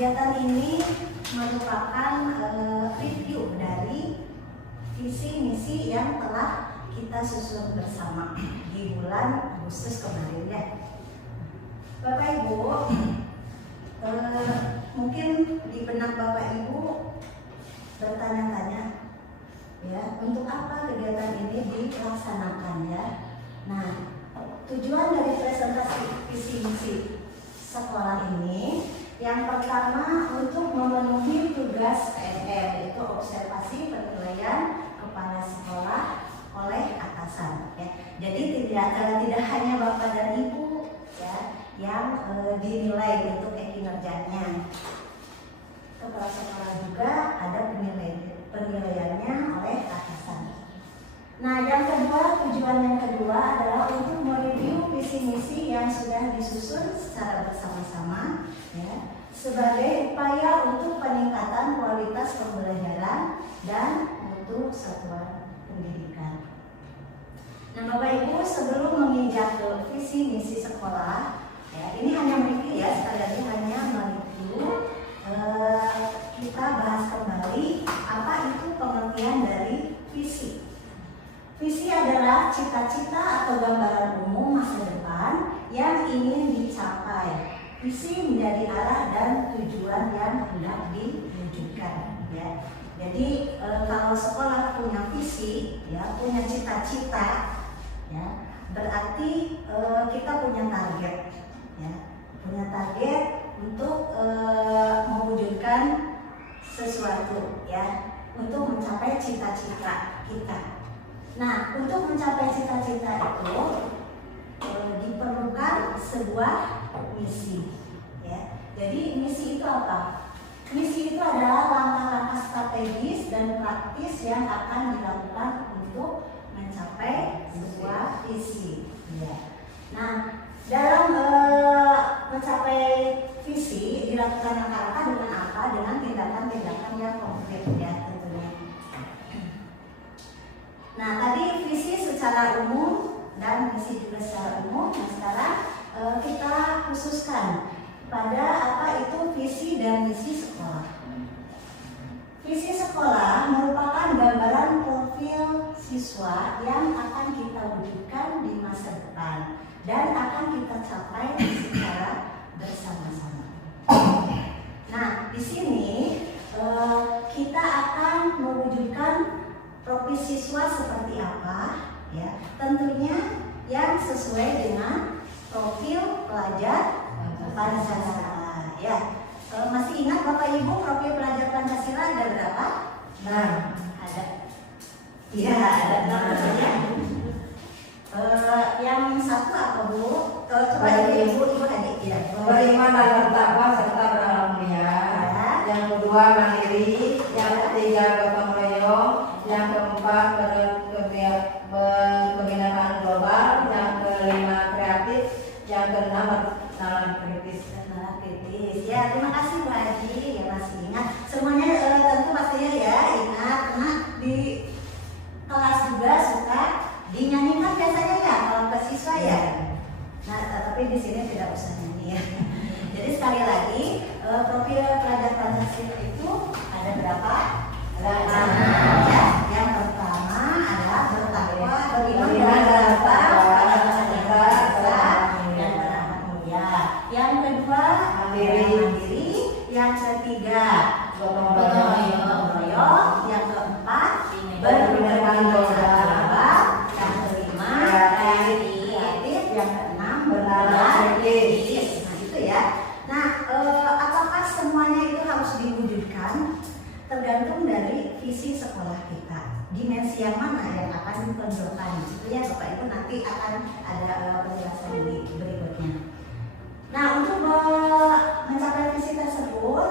kegiatan ini merupakan review dari visi misi yang telah kita susun bersama di bulan Agustus kemarin ya. Bapak Ibu, mungkin di benak Bapak Ibu bertanya-tanya ya, untuk apa kegiatan ini dilaksanakan ya. Nah, tujuan dari presentasi visi misi sekolah ini yang pertama untuk memenuhi tugas PNL, yaitu observasi penilaian kepala sekolah oleh atasan ya. Jadi tidak hanya Bapak dan Ibu ya yang dinilai untuk kinerjanya. Kepala sekolah juga ada penilaiannya oleh atasan. Nah, yang kedua, tujuan yang kedua adalah untuk mereview visi misi yang sudah disusun secara bersama-sama ya, sebagai upaya untuk peningkatan kualitas pembelajaran dan mutu satuan pendidikan. Nah, Bapak Ibu, sebelum menginjak ke visi misi sekolah ya, ini hanya mereview ya, sekali lagi hanya mereview. Kita bahas kembali apa itu pengertian dari visi. Visi adalah cita-cita atau gambaran umum masa depan yang ingin dicapai. Visi menjadi arah dan tujuan yang hendak diwujudkan. Ya. Jadi kalau sekolah punya visi, ya, punya cita-cita, ya, berarti kita punya target, ya, punya target untuk mewujudkan sesuatu, ya, untuk mencapai cita-cita kita. Nah, untuk mencapai cita-cita itu diperlukan sebuah misi ya. Jadi misi itu apa? Misi itu adalah langkah-langkah strategis dan praktis yang akan dilakukan untuk mencapai sebuah visi ya. Nah, dalam mencapai visi dilakukan langkah-langkah dengan apa? Dengan tindakan-tindakan yang konkret ya tentunya. Nah, tadi visi secara umum dan misi juga secara umum. Nah, sekarang kita khususkan pada apa itu visi dan misi sekolah. Visi sekolah merupakan gambaran profil siswa yang akan kita wujudkan di masa depan dan akan kita capai secara bersama-sama. Nah, di sini kita akan mewujudkan profil siswa seperti apa ya, tentunya yang sesuai dengan profil pelajar Pancasila ya. Masih ingat Bapak Ibu profil pelajar Pancasila ada berapa? Nah, ada. Iya, ada 6 ya. Yang satu apa Bu? Coba Ibu adik ya. Beriman dan bertakwa serta beralhamdulillah. Yang kedua mandiri, yang ketiga gotong royong, yang keempat kebinekaan global, yang kelima kreatif, yang keenam nalar kritis. Ya, terima kasih Bu Haji ya, masih ingat. Semuanya tentu pastinya ya ingat, karena di kelas juga suka dinyanyikan biasanya ya kalau ke siswa ya. Nah, tapi di sini tidak usah nyanyi ya. Jadi sekali lagi profil pelajar Pancasila itu ada berapa? Ada 6 ya. Yang pertama adalah bertakwa, beriman dan bertakwa pada Pancasila dan beragama mulia. Yang kedua mandiri. Yang ketiga gotong royong. Yang keempat berkebinekaan global. Yang kelima kreatif. Yang keenam bernalar kritis. Nah itu ya. Nah, apakah semuanya itu harus diwujudkan? Tergantung dari visi sekolah kita. Dimensi yang mana yang akan ditonjolkan? Itu ya Bapak Ibu, nanti akan ada penjelasan di berikutnya. Nah, untuk mencapai visi tersebut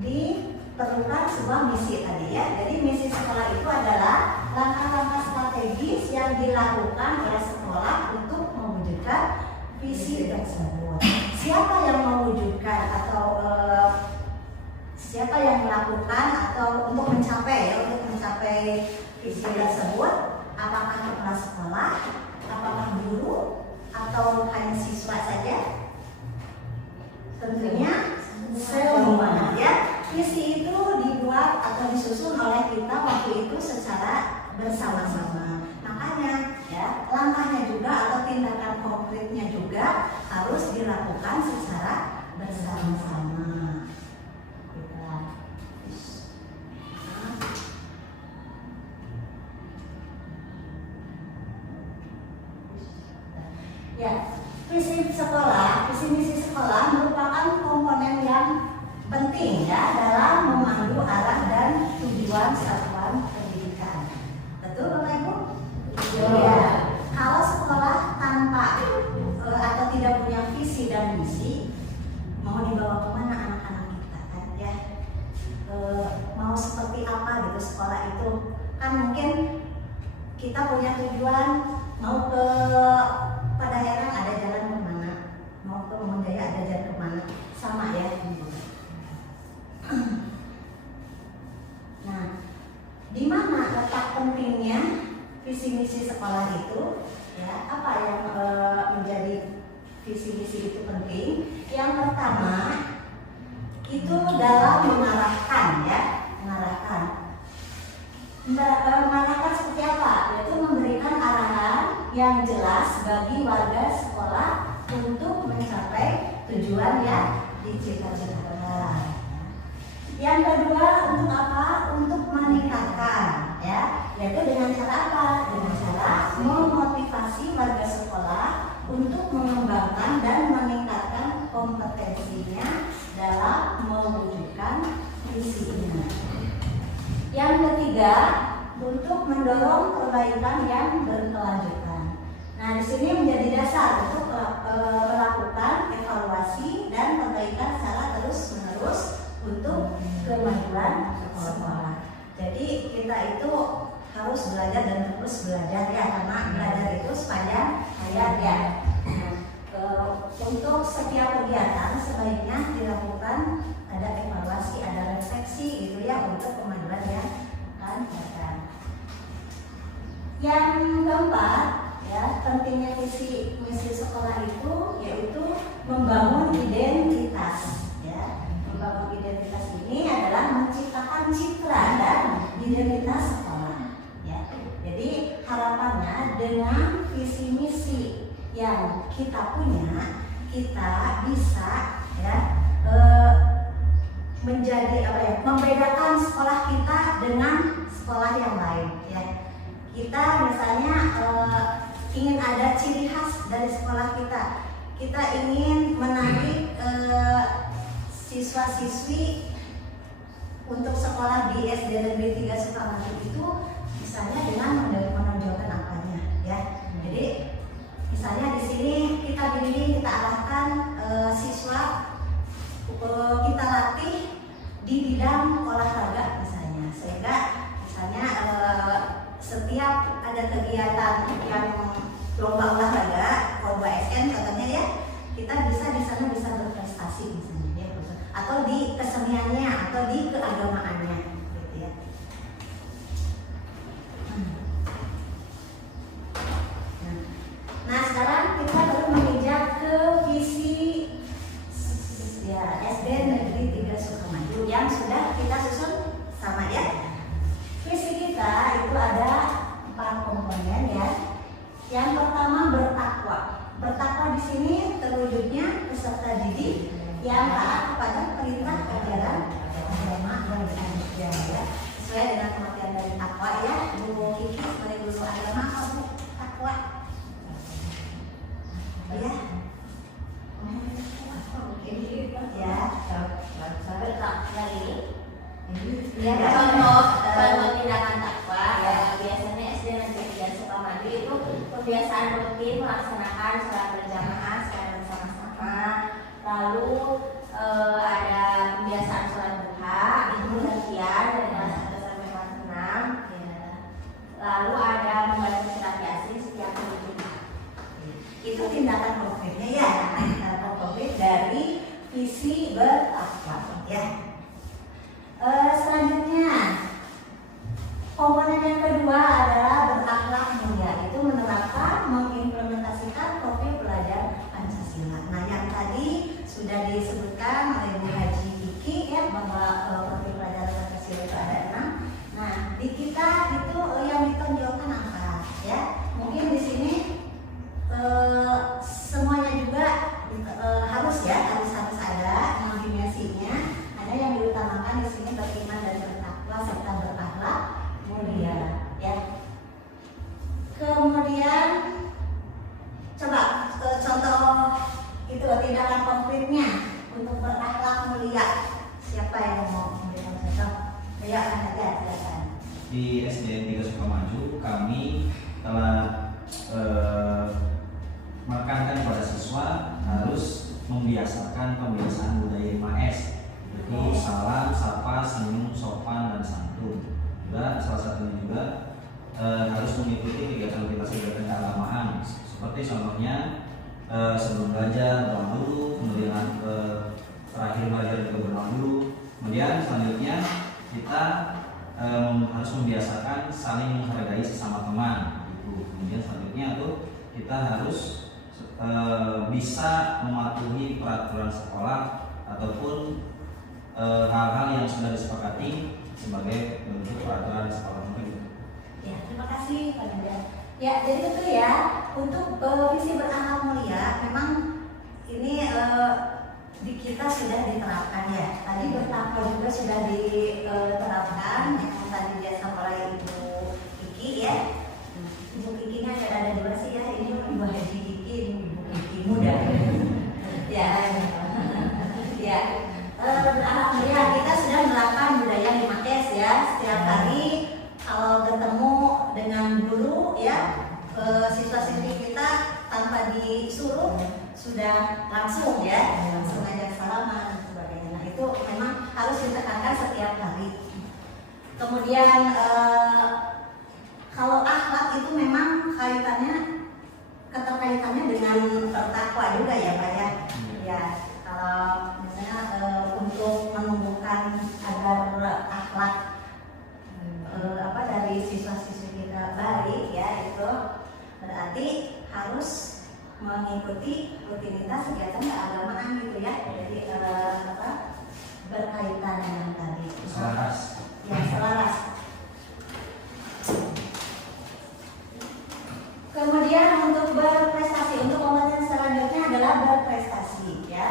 diperlukan sebuah misi tadi ya. Jadi misi sekolah itu adalah langkah-langkah strategis yang dilakukan oleh sekolah untuk mewujudkan visi tersebut. Siapa yang mewujudkan atau siapa yang melakukan atau untuk mencapai visi tersebut? Apakah kepala sekolah, apakah guru, atau hanya siswa saja? Tentunya semua visi itu dibuat atau disusun oleh kita waktu itu secara bersama-sama. Makanya ya, langkahnya juga atau tindakan konkretnya juga harus dilakukan secara bersama-sama. Ya, visi sekolah, visi misi sekolah merupakan komponen yang penting ya dalam memandu arah dan tujuan satuan pendidikan. Betul Bapak Ibu? Ya. Kalau sekolah tanpa atau tidak punya visi dan misi, mau dibawa kemana anak-anak kita kan ya? Mau seperti apa gitu sekolah itu? Kan mungkin kita punya tujuan mau ke Padaherang ada jalan kemana, mau ke Mangunjaya ada jalan kemana, sama ya. Nah, di mana letak pentingnya visi misi sekolah itu? Ya, apa yang menjadi visi misi itu penting? Yang pertama itu dalam mengarahkan ya, mengarahkan seperti apa? Yaitu memberikan arahan yang jelas bagi warga sekolah untuk mencapai tujuan yang dicita-citakan. Yang kedua untuk apa? Untuk meningkatkan ya, yaitu dengan cara apa? Dengan cara memotivasi warga sekolah untuk mengembangkan dan meningkatkan kompetensinya dalam mewujudkan visinya. Yang ketiga, untuk mendorong perbaikan yang berkelanjutan. Nah, di sini menjadi dasar untuk melakukan evaluasi dan perbaikan secara terus-menerus untuk kemajuan sekolah. Jadi kita itu harus belajar dan terus belajar ya, karena belajar itu sepanjang hayat ya. Untuk setiap kegiatan sebaiknya dilakukan ada evaluasi, ada refleksi gitu ya untuk kemajuan yang akan datang. Yang keempat ya, pentingnya visi misi sekolah itu yaitu membangun identitas ya. Membangun identitas ini adalah menciptakan citra dan identitas sekolah ya. Jadi harapannya dengan visi misi yang kita punya, kita bisa ya menjadi apa ya, membedakan sekolah kita dengan sekolah yang lain ya. Kita misalnya ingin ada ciri khas dari sekolah kita. Kita ingin menarik siswa-siswi untuk sekolah di SD Negeri 3 Sukamaju itu misalnya dengan menonjolkan apanya ya. Jadi misalnya di sini kita bimbing, kita arahkan siswa, kita latih di bidang olahraga misalnya, sehingga misalnya setiap ada kegiatan yang lomba olahraga, lomba SN contohnya ya, kita bisa di sana bisa berprestasi misalnya ya, atau di keseniannya atau di keagamaannya gitu ya. Nah sekarang kita baru menginjak ke visi ya SD Negeri 3 Sukamaju yang sudah kita susun sama ya. Visi kita itu ada 4 komponen ya. Yang pertama bertakwa. Bertakwa di sini terwujudnya peserta didik yang taat kepada perintah ajaran agama dan manusia ya. Sesuai dengan pengertian dari takwa ya. Bu Kiki sebagai guru agama apa Bu? Takwa. Ya. Ya, ya, contoh tindakan takwa biasanya SD Negeri 3 Sukamaju itu kebiasaan rutin melaksanakan sholat berjamaah secara bersama-sama. Lalu ada kebiasaan sholat duha itu gantian dari kelas 1 sampai kelas 6 ya. Lalu ada membaca surat Yasin setiap minggu. Itu tindakan konkretnya ya, tindakan konkret dari visi bertakwa ya. Selanjutnya komponen yang kedua adalah berakhlak mulia, itu menerapkan mengimplementasikan profil pelajar Pancasila. Nah yang tadi sudah disebutkan oleh Bu Haji Kiki ya, bahwa di SDN 3 Sukamaju kami telah menekankan kepada siswa harus membiasakan pembiasaan budaya 5S, yaitu salam, sapa, senyum, sopan, dan santun. Juga salah satunya juga harus mengikuti kegiatan-kegiatan keagamaan, seperti contohnya sebelum belajar berdoa dulu, kemudian terakhir belajar juga berdoa dulu. Kemudian selanjutnya kita harus membiasakan saling menghargai sesama teman. Kemudian selanjutnya tuh kita harus bisa mematuhi peraturan sekolah ataupun hal-hal yang sudah disepakati sebagai bentuk peraturan sekolah. Ya, terima kasih Pak Nanda. Ya, jadi betul ya, untuk visi berakhlak mulia memang ini di kita sudah diterapkan ya. Tadi betapa juga sudah diterapkan yang tadi dijelaskan oleh Ibu Kiki ya. Ibu Kiki kan ada dua sih ya, ini Ibu Haji Kiki, ini Ibu Kiki muda. Ya, ya. Berakhlak mulia kita sudah menerapkan budaya 5S ya. Setiap hari kalau ketemu dengan guru ya, siswa-siswi kita tanpa disuruh sudah langsung ya, langsung aja salaman dan sebagainya. Nah itu memang harus ditekankan setiap hari. Kemudian kalau akhlak itu memang keterkaitannya dengan bertakwa juga ya Pak ya. Ya kalau misalnya untuk menumbuhkan agar akhlak dari siswa-siswi kita baik ya, itu berarti harus mengikuti rutinitas kegiatan keagamaan gitu ya. Jadi berkaitan dengan tadi. Selaras. Ya, selaras. Kemudian untuk berprestasi, untuk kompetensi selanjutnya adalah berprestasi ya.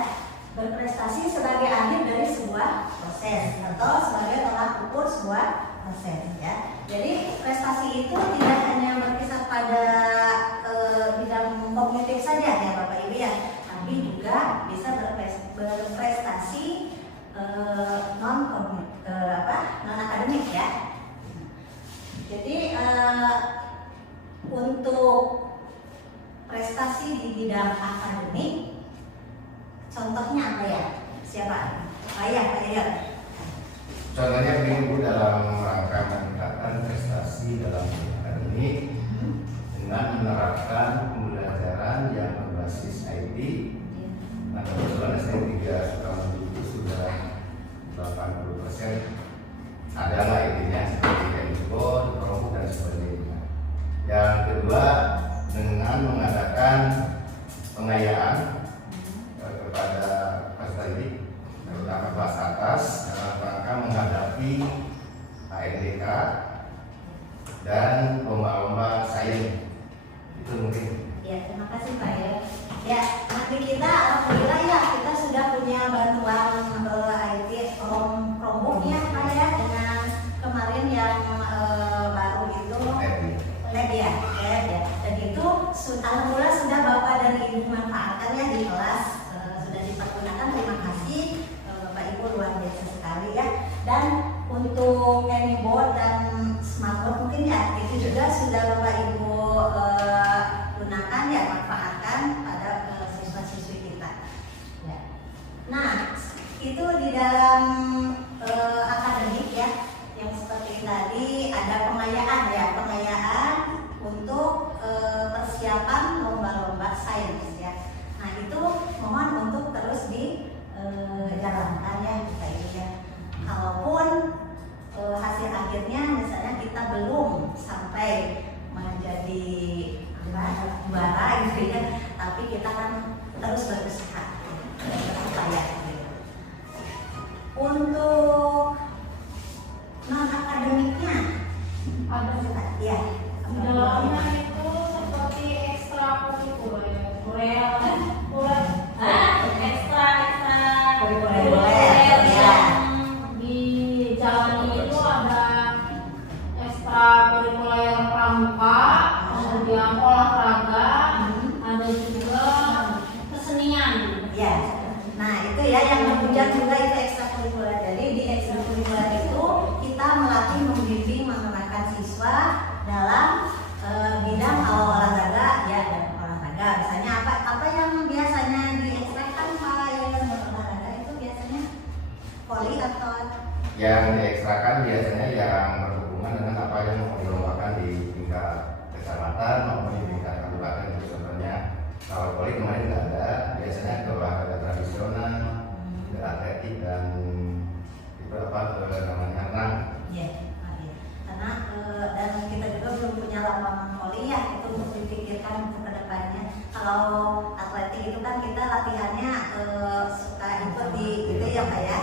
Berprestasi sebagai akhir dari sebuah proses atau sebagai tolak ukur sebuah proses ya. Jadi prestasi itu tidak hanya berkisar pada bidang kognitif saja ya Bapak Ibu ya, tapi juga bisa berprestasi non akademik ya. Jadi untuk prestasi di bidang akademik, contohnya apa ya? Siapa? Pak Yayat. Contohnya begini Bu, dalam rangka meningkatkan prestasi dalam akademik dengan menerapkan pembelajaran yang berbasis IT. Nah, kebetulan SD 3 Sukamaju itu sudah 80% adalah IT-nya seperti handphone, Chromebook dan sebagainya. Yang kedua, dengan mengadakan pengayaan kepada peserta didik, terutama kelas atas, dalam rangka menghadapi ANDK dan lomba-lomba sains. Itu mungkin. Ya, terima kasih Pak ya. Ya, nanti kita alhamdulillah ya kita sudah punya bantuan IT Chromebook ya Pak ya, dengan kemarin yang baru itu lab ya. Dan itu alhamdulillah sudah Bapak dan Ibu manfaatkan ya di kelas, sudah dipergunakan. Terima kasih Bapak Ibu, luar biasa sekali ya. Dan untuk Anyboard dan Smartboard mungkin ya itu juga sudah Bapak Ibu gunakan ya, manfaatkan pada siswa-siswi kita ya. Nah itu di dalam akademik ya, yang seperti tadi ada pengayaan untuk persiapan lomba-lomba sains ya. Nah itu mohon untuk terus dijalankan ya Bapak Ibu ya. Kalaupun hasil akhirnya misalnya kita belum sampai menjadi juara gitu ya, tapi kita kan terus berusaha berupaya gitu. Untuk non akademiknya ada ya, di dalamnya itu seperti ekstrakurikuler yang dijalani itu ada ekstrakurikuler pramuka, kemudian olahraga, ada juga kesenian ya. Nah itu ya yang menunjang juga itu ekstrakurikuler voli atau Yang diekstrakan biasanya yang berhubungan dengan apa yang mau dilombakan di tingkat kecamatan maupun di tingkat kabupaten. Itu contohnya kalau voli kemarin nggak ada, biasanya ke olahraga tradisional, ke atletik dan itu apa namanya renang. ya, karena dan kita juga belum punya lapangan voli ya, itu untuk dipikirkan untuk kedepannya. Kalau atletik itu kan kita latihannya suka ikut di itu ya Pak ya.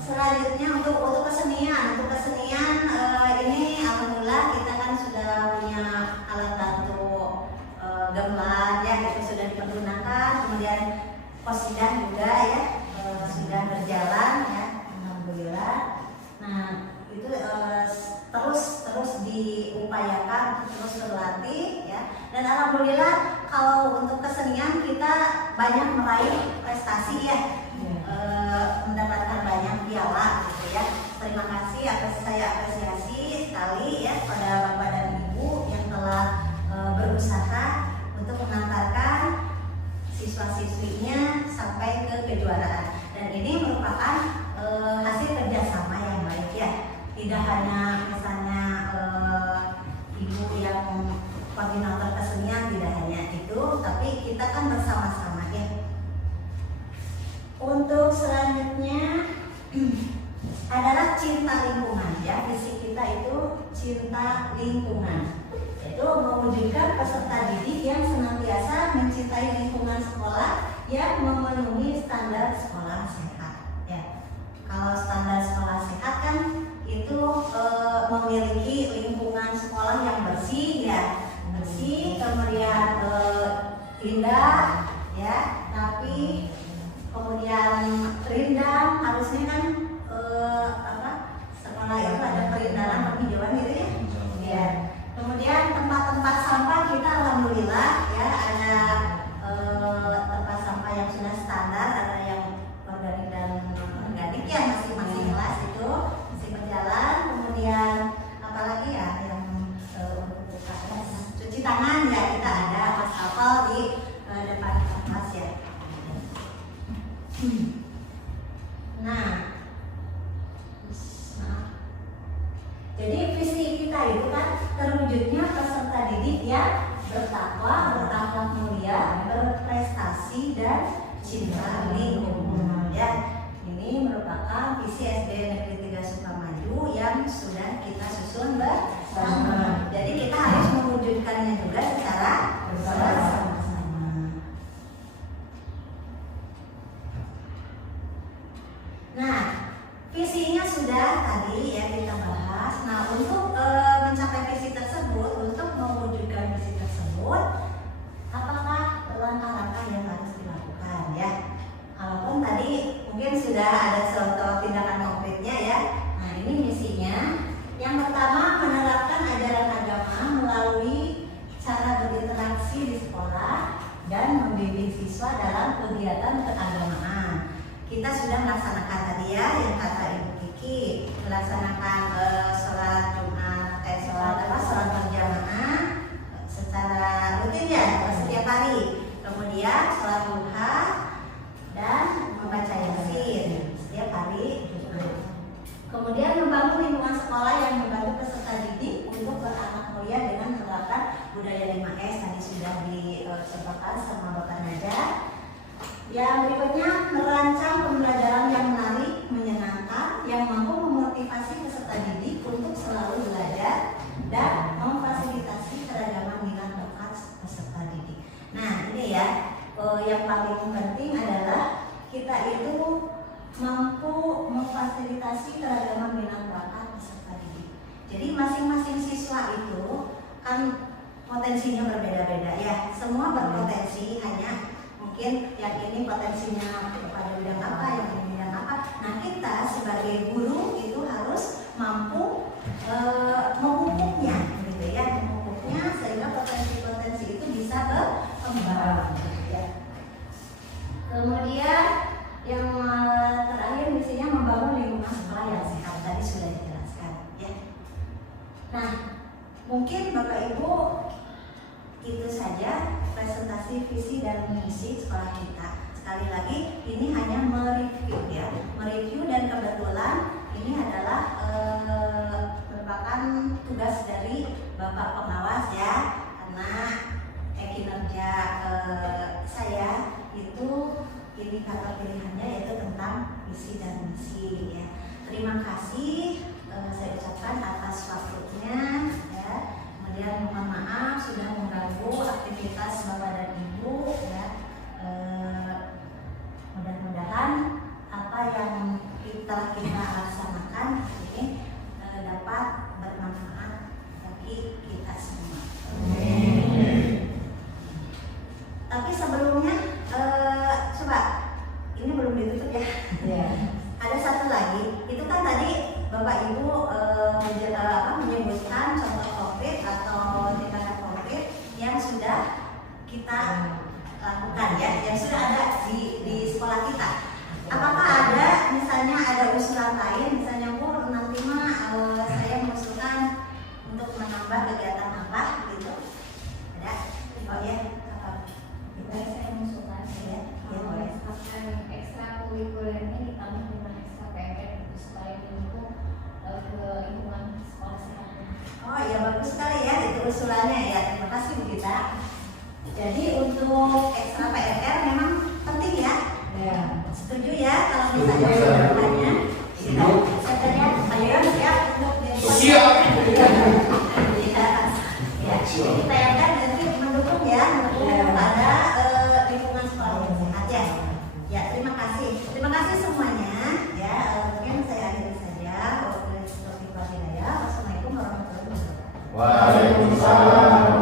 Selanjutnya untuk kesenian, ini alhamdulillah kita kan sudah punya alat bantu gamelan ya, itu sudah dipergunakan. Kemudian Posdan juga ya sudah berjalan ya, alhamdulillah. Nah itu terus diupayakan, terus berlatih ya, dan alhamdulillah kalau untuk kesenian kita banyak meraih prestasi ya. Mendapatkan banyak piala gitu ya. Terima kasih, saya apresiasi sekali ya pada Bapak dan Ibu yang telah berusaha untuk mengantarkan siswa-siswinya sampai ke kejuaraan. Dan ini merupakan hasil kerjasama yang baik ya. Tidak hanya misalnya Ibu yang koordinator kesenian, tidak hanya itu, tapi kita kan bersama-sama ya. Untuk selanjutnya adalah cinta lingkungan ya. Visi kita itu cinta lingkungan, yaitu mewujudkan peserta didik yang senantiasa mencintai lingkungan sekolah yang memenuhi standar sekolah sehat ya. Kalau standar sekolah sehat kan itu memiliki lingkungan sekolah yang bersih ya, kemudian indah ya, tapi kemudian rindang, harusnya kan sekolah itu ada perindahan penghijauan gitu ya. Ya. Kemudian tempat-tempat sampah kita alhamdulillah ya ada tempat sampah yang sudah standar, ada yang organik dan organik ya, masing-masing kelas itu masih berjalan. Kemudian apalagi ya yang cuci tangan ya, kita ada wastafel di depan kelas ya. Nah, jadi visi kita itu kan terwujudnya peserta didik yang bertakwa, berakhlak mulia, berprestasi dan cinta lingkungan ya. Ini merupakan visi SD Negeri 3 Sukamaju yang sudah kita susun bersama. Jadi kita harus mewujudkannya juga secara bersama-sama. Nah, visinya sudah tadi ya kita bahas. Nah, untuk mencapai visi tersebut, untuk mewujudkan visi tersebut, apakah langkah-langkah yang harus dilakukan ya? Walaupun tadi mungkin sudah ada contoh tindakan konkretnya ya. Nah, ini misinya. Yang pertama, menerapkan ajaran agama melalui cara berinteraksi di sekolah dan membimbing siswa dalam kegiatan keagamaan. Kita sudah melaksanakan tadi ya yang kata Ibu Kiki, melaksanakan sholat Jumat, sholat berjamaah secara rutin ya, setiap hari. Kemudian sholat duha dan membaca Yasin setiap hari Jumat. Kemudian membangun lingkungan sekolah yang membantu peserta didik untuk berakhlak mulia dengan menerapkan budaya 5S tadi sudah dicontohkan sama Bapak Najah. Yang berikutnya, merancang pembelajaran yang menarik, menyenangkan, yang mampu memotivasi peserta didik untuk selalu belajar dan memfasilitasi keragaman minat bakat peserta didik. Nah, ini ya, yang paling penting adalah kita itu mampu memfasilitasi keragaman minat bakat peserta didik. Jadi masing-masing siswa itu kan potensinya berbeda-beda ya. Semua berpotensi, hanya mungkin yang ini potensinya pada bidang apa, yang ini bidang apa. Nah, kita sebagai guru itu harus mampu memupuknya gitu ya, memupuknya sehingga potensi-potensi itu bisa berkembang ya. Kemudian yang terakhir misinya membangun lingkungan sekolah yang sehat, tadi sudah dijelaskan ya. Nah, mungkin Bapak Ibu itu saja presentasi visi dan misi sekolah kita. Sekali lagi, ini hanya mereview visi dan misi ya. Terima kasih saya ucapkan atas waktunya ya. Kemudian mohon maaf sudah mengganggu aktivitas Bapak dan Ibu ya. Mudah-mudahan apa yang kita laksanakan ini dapat bermanfaat bagi kita semua. Tapi sebelumnya coba ini belum ditutup ya. Ada satu lagi, itu kan tadi Bapak Ibu menyebutkan contoh konkret atau tindakan konkret yang sudah kita lakukan ya, yang sudah ada di sekolah kita. Apakah ada misalnya ada usulan lain, misalnya Bu nanti mah saya mengusulkan untuk menambah kegiatan apa gitu? Ada? Oh ya, apa? Saya mengusulkan Ya, boleh. ekstrakurikulernya ditambah dengan ekstra PMR supaya mendukung ke lingkungan sekolah sehatnya. Oh ya, bagus sekali ya itu usulannya ya. Terima kasih Bu Gita. Jadi untuk ekstra PRR memang penting ya. Setuju ya kalau misalnya kedepannya. Sebenarnya saya siap untuk Siap. Ya, jadi PRR nanti mendukung ya, mendukung pada lingkungan sekolah yang sehat ya. Ya, terima kasih. Terima kasih semuanya ya. Mungkin saya akhiri saja. Wassalamualaikum warahmatullahi wabarakatuh. Waalaikumsalam.